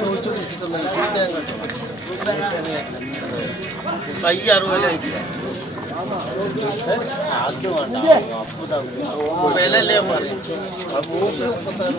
ചോദിച്ചു പിടിച്ചിട്ടൊന്നുമില്ല ചീത്തയും കേട്ടോ കൈ അറുപതിലായിട്ട് അത് വേണ്ട അപ്പുതാ വിലല്ലേ പറയും. ആ മൂക്കിന് മുപ്പത്താറ്.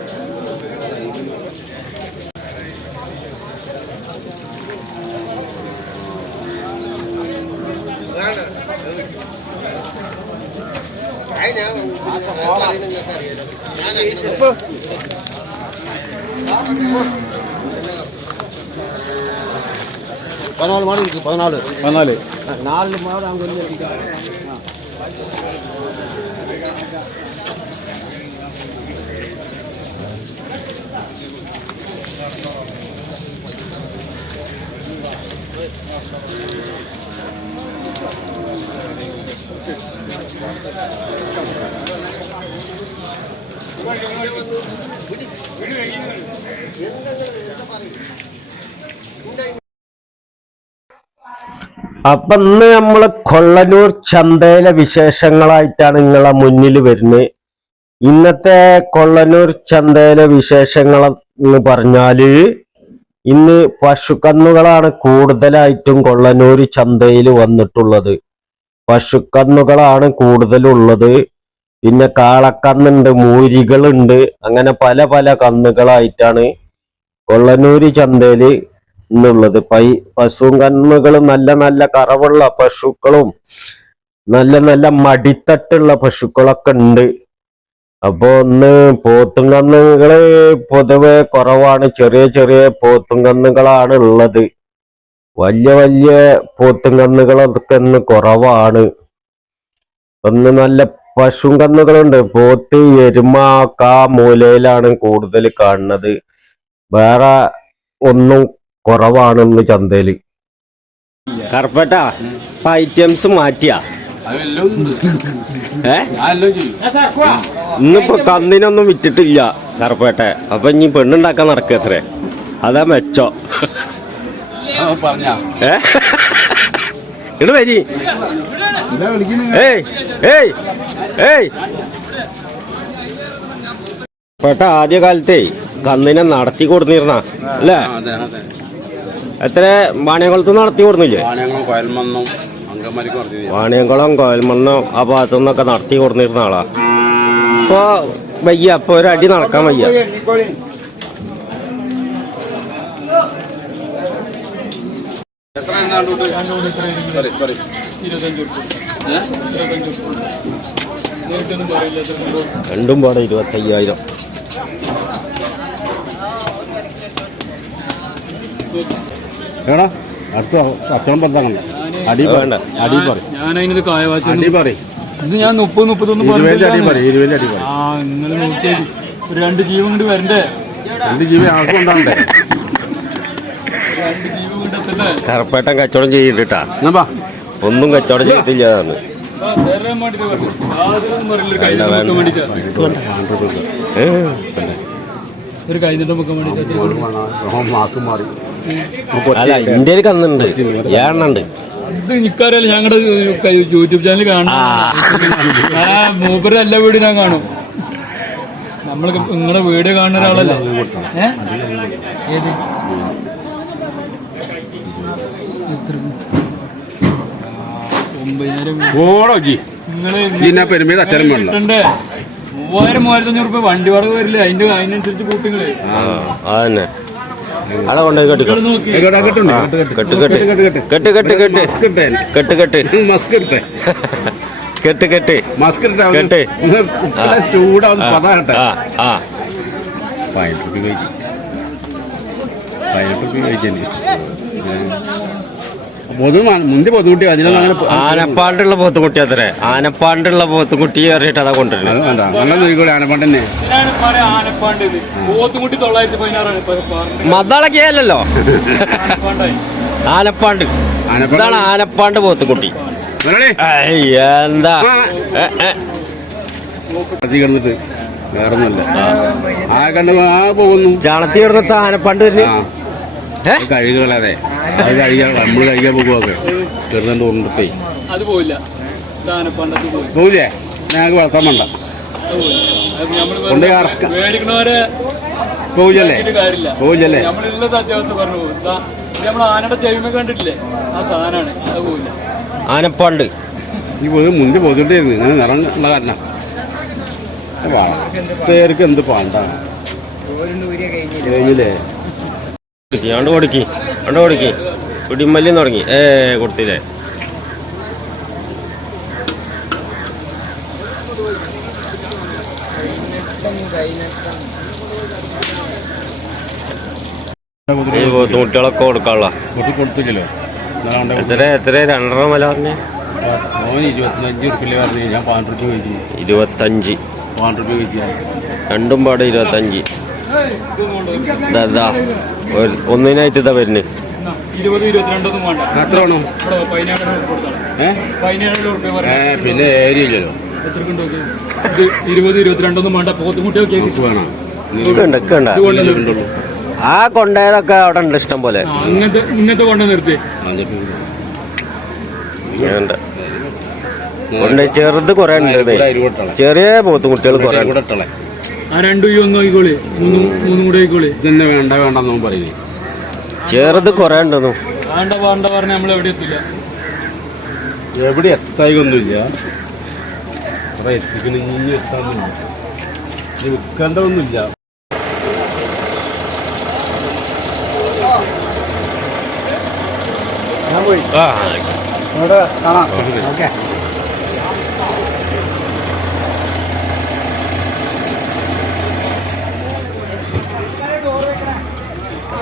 பதினாலு மாடு இருக்கு பதினாலு. பதினாலு. நாலு மாடு அங்கே வந்து അപ്പൊ ഇന്ന് നമ്മൾ കൊള്ളനൂർ ചന്തയിലെ വിശേഷങ്ങളായിട്ടാണ് നിങ്ങളെ മുന്നിൽ വരുന്നത്. ഇന്നത്തെ കൊള്ളനൂർ ചന്തയിലെ വിശേഷങ്ങൾ എന്ന് പറഞ്ഞാൽ ഇന്ന് പശുക്കന്നുകളാണ് കൂടുതലായിട്ടും കൊള്ളനൂർ ചന്തയിൽ വന്നിട്ടുള്ളത്. പശുക്കന്നുകളാണ് കൂടുതലുള്ളത്. പിന്നെ കാളക്കന്നുണ്ട് മൂരികളുണ്ട് അങ്ങനെ പല പല കന്നുകളായിട്ടാണ് കൊള്ളനൂര് ചന്തയിൽ എന്നുള്ളത് പൈ പശുവും കന്നുകളും നല്ല നല്ല കറവുള്ള പശുക്കളും നല്ല നല്ല മടിത്തട്ടുള്ള പശുക്കളൊക്കെ ഉണ്ട്. അപ്പോ ഒന്ന് പോത്തും കന്നുകൾ പൊതുവെ കുറവാണ്. ചെറിയ ചെറിയ പോത്തും കന്നുകളാണ് ഉള്ളത്. വലിയ വലിയ പോത്തും കന്നുകളൊക്കെ ഇന്ന് കുറവാണ്. ഒന്ന് നല്ല പശുവും കന്നുകളുണ്ട്. പോത്ത് എരുമ കാ മൂലയിലാണ് കൂടുതൽ കാണുന്നത്. വേറെ ഒന്നും കുറവാണെന്ന് ചന്തയിൽ. കറുപ്പട്ട? ഐറ്റംസ് മാറ്റിയ? ഏ? ഇന്നിപ്പോ കന്നിനൊന്നും വിറ്റിട്ടില്ല കറപ്പേട്ടെ. അപ്പൊ ഇനി പെണ്ണുണ്ടാക്കാൻ നടക്കത്രേ. അതാ മെച്ചോ. ഏ? ഇട് വരി. ഏയ് ഏയ് ഏയ്. പേട്ട ആദ്യ കാലത്തെ കന്നിനെ നടത്തി കൊടുത്തിരുന്ന അല്ലേ? എത്ര വാണിയംകുളത്ത് നടത്തി കൊടുന്നില്ലേ? വാണിയംകുളം കോയൽമണ്ണം ആ ഭാഗത്തു നിന്നൊക്കെ നടത്തി കൊടുത്തിരുന്ന ആളാ. ഇപ്പൊ വയ്യ അപ്പൊ ഒരു അടി നടക്കാൻ വയ്യ എത്ര എണ്ണാണ്ട് പറയും പറയും രണ്ടും പാടെ ഇരുപത്തി അയ്യായിരം എടാ അടുത്ത അച്ഛൻ പറഞ്ഞ അടി വേണ്ട. അടി പറയും ഞാൻ അതിനൊരു കായ അടി പറയും ഇത് ഞാൻ മുപ്പത് മുപ്പത്തൊന്ന് നിങ്ങൾ ഒരു രണ്ട് ജീവൻ കൊണ്ട് വരണ്ടേ? രണ്ട് ജീവൻ ആർക്കും ഉണ്ടാവണ്ടേ രണ്ട് ജീവൻ കൊണ്ട് എത്തണ്ടേ കറുപ്പേട്ടൻ കച്ചവടം ചെയ്തിട്ടാ. ഒന്നും കച്ചവടം ചെയ്തിട്ടില്ല അതാണ്. മാറി. അല്ല ഇന്ത്യയിൽ കന്നുണ്ട്. ഏണ്ണുണ്ട് ഇത് നിക്കാരല്ല ഞങ്ങളുടെ യൂട്യൂബ് ചാനൽ കാണും ആ. മൂപ്പര് എല്ലാ വീടും ഞാൻ കാണും. നമ്മൾ നിങ്ങളുടെ വീഡിയോ കാണുന്ന ഒരാളല്ലേ? ഏ ഏത് എത്ര ഒമ്പതിനായിരം ഓടോ ജി. നിങ്ങൾ ഇതിനെ പെരുമേ അച്ഛനും വേണ്ട മൂവായിരം മൂവായിരത്തഞ്ഞൂറ് രൂപ വണ്ടി വാടക വരില്ലേ? അതിന്റെ അതിനനുസരിച്ച് കൂട്ടിങ്ങൾ ആ. അതന്നെ. അവിടെ കൊണ്ടുപോയി കെട്ട് കെട്ട് കെട്ട്. കെട്ട് കെട്ട്. കെട്ട് കെട്ട് കെട്ട്. കെട്ട് മസ്ക് കെട്ട്. ചൂടാവുന്ന പതാകട്ടെ. പതിനെട്ട് കഴിച്ചു പതിനെട്ട് റുപ്യ കഴിച്ചല്ലേ പൊതു മുന്തി പൊതുകുട്ടി അതിനൊന്നും അങ്ങനെ പോ- ആനപ്പാണ്ടുള്ള പോത്തുകുട്ടി അത്രേ. ആനപ്പാണ്ടുള്ള പോത്തുകുട്ടി പറഞ്ഞിട്ട് അതാ കൊണ്ടുവരുന്നത്. അത് വേണ്ട. നല്ല നോക്കിക്കോളെ ആനപ്പണ്ട് തന്നെ. ഇതിനാണ് പറയാ ആനപ്പാണ്ട് ഇത്. പോത്തുകുട്ടി തൊള്ളായിരത്തി പതിനാറാണ് ഇപ്പൊ പറഞ്ഞത്. മദ്ദളക്കിയല്ലോ ആനപ്പാണ്ടായി. ആനപ്പാണ്ട്. ആനപ്പാണ്ട്. ഇതാണ് ആനപ്പാണ്ട് പോത്തുകുട്ടി. ഏയ്, എന്താ? ഏ, ഏ. കത്തി കിടന്നിട്ട് വേറെ ഒന്നല്ല ആ കണ്ട് ആ പോകുന്നു. ചാണത്തി കിടന്നിട്ട് ആനപ്പാണ്ട് തന്നെ ആ. ഏ? കഴുകുകളതെ അത് കഴിക്കാൻ നമ്മൾ കഴിക്കാൻ പോകുമൊക്കെ ചെറുതണ്ട് കൊണ്ടിട്ടേ അത് പോയില്ല പോവില്ലേ? ഞങ്ങൾക്ക് വളർത്താൻ വേണ്ട. കൊണ്ട് മേടിക്കണവരെ പോവില്ലല്ലേ? പോവില്ലല്ലേ? പറഞ്ഞു പോകും. നമ്മൾ ആനയുടെ ചെവിമ കണ്ടിട്ടില്ലേ? ആ സാധനമാണ്. അത് പോയില്ല ആനപ്പാണ്ട്. ഈ പോയി മുന്തി പോതിട്ടായിരുന്നു ഇങ്ങനെ നിറം ഉള്ള കാരണം പേർക്ക് എന്ത് പാണ്ടാണ് കഴിഞ്ഞില്ലേ? ആണ്ട് കൊടുക്കി അണ്ട് കൊടുക്കി. കുടിമല്ലി തുടങ്ങി. ഏ കൊടുത്തില്ലേ? കുട്ടികളൊക്കെ കൊടുക്കാനുള്ള. കൊടുത്തില്ലല്ലോ. എത്ര എത്ര രണ്ടര മല പറഞ്ഞേ? ഓൻ ഇരുപത്തഞ്ച്. രണ്ടും പാടെ ഇരുപത്തഞ്ച്. ദാ, ദാ, ഒരു- ഒന്നിനായിട്ട് ഇതാ വരുന്നത് പിന്നെ ഏരിയല്ലോ ഇത് ഇരുപത് ഇരുപത്തിരണ്ടൊന്നും വേണ്ട. നമുക്ക് വേണം. ആ കൊണ്ടതൊക്കെ അവിടെ ഉണ്ട് ഇഷ്ടം പോലെ. അങ്ങനത്തെ ഇങ്ങനത്തെ കൊണ്ട നിർത്തി ചെറുത് കുറെ ഉണ്ട് ഇത്. ചെറിയ പോത്തുകുട്ടികൾ കുറെ ആ രണ്ടു ഈ ഒന്നും ആയിക്കോളി. മൂന്നും മൂന്നും കൂടെ ആയിക്കോളി. ഇതന്നെ വേണ്ട വേണ്ടെന്നും പറയുന്നേ ചെറുത് കുറെ ഉണ്ടെന്നു. വേണ്ട വേണ്ട പറഞ്ഞ നമ്മൾ എവിടെ എത്തില്ല? എവിടെ എത്തായിക്കൊന്നുമില്ല കുറെ എത്തിക്കണ ഇനി എത്താന്നില്ല ഇനി വിൽക്കേണ്ടതൊന്നുമില്ല. ആ. അവിടെ കാണാം. ഓക്കെ.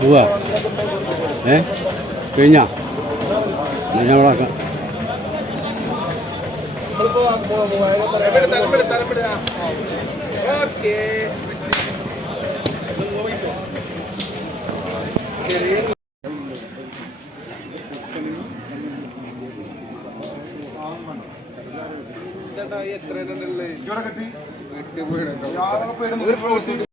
പോവാ. ഏ? കഴിഞ്ഞാ? ഞാൻ അവിടെ ആക്കാം. ശരി ചേട്ടാ എത്ര എണ്ണം ഇവിടെ കെട്ടി. വീട്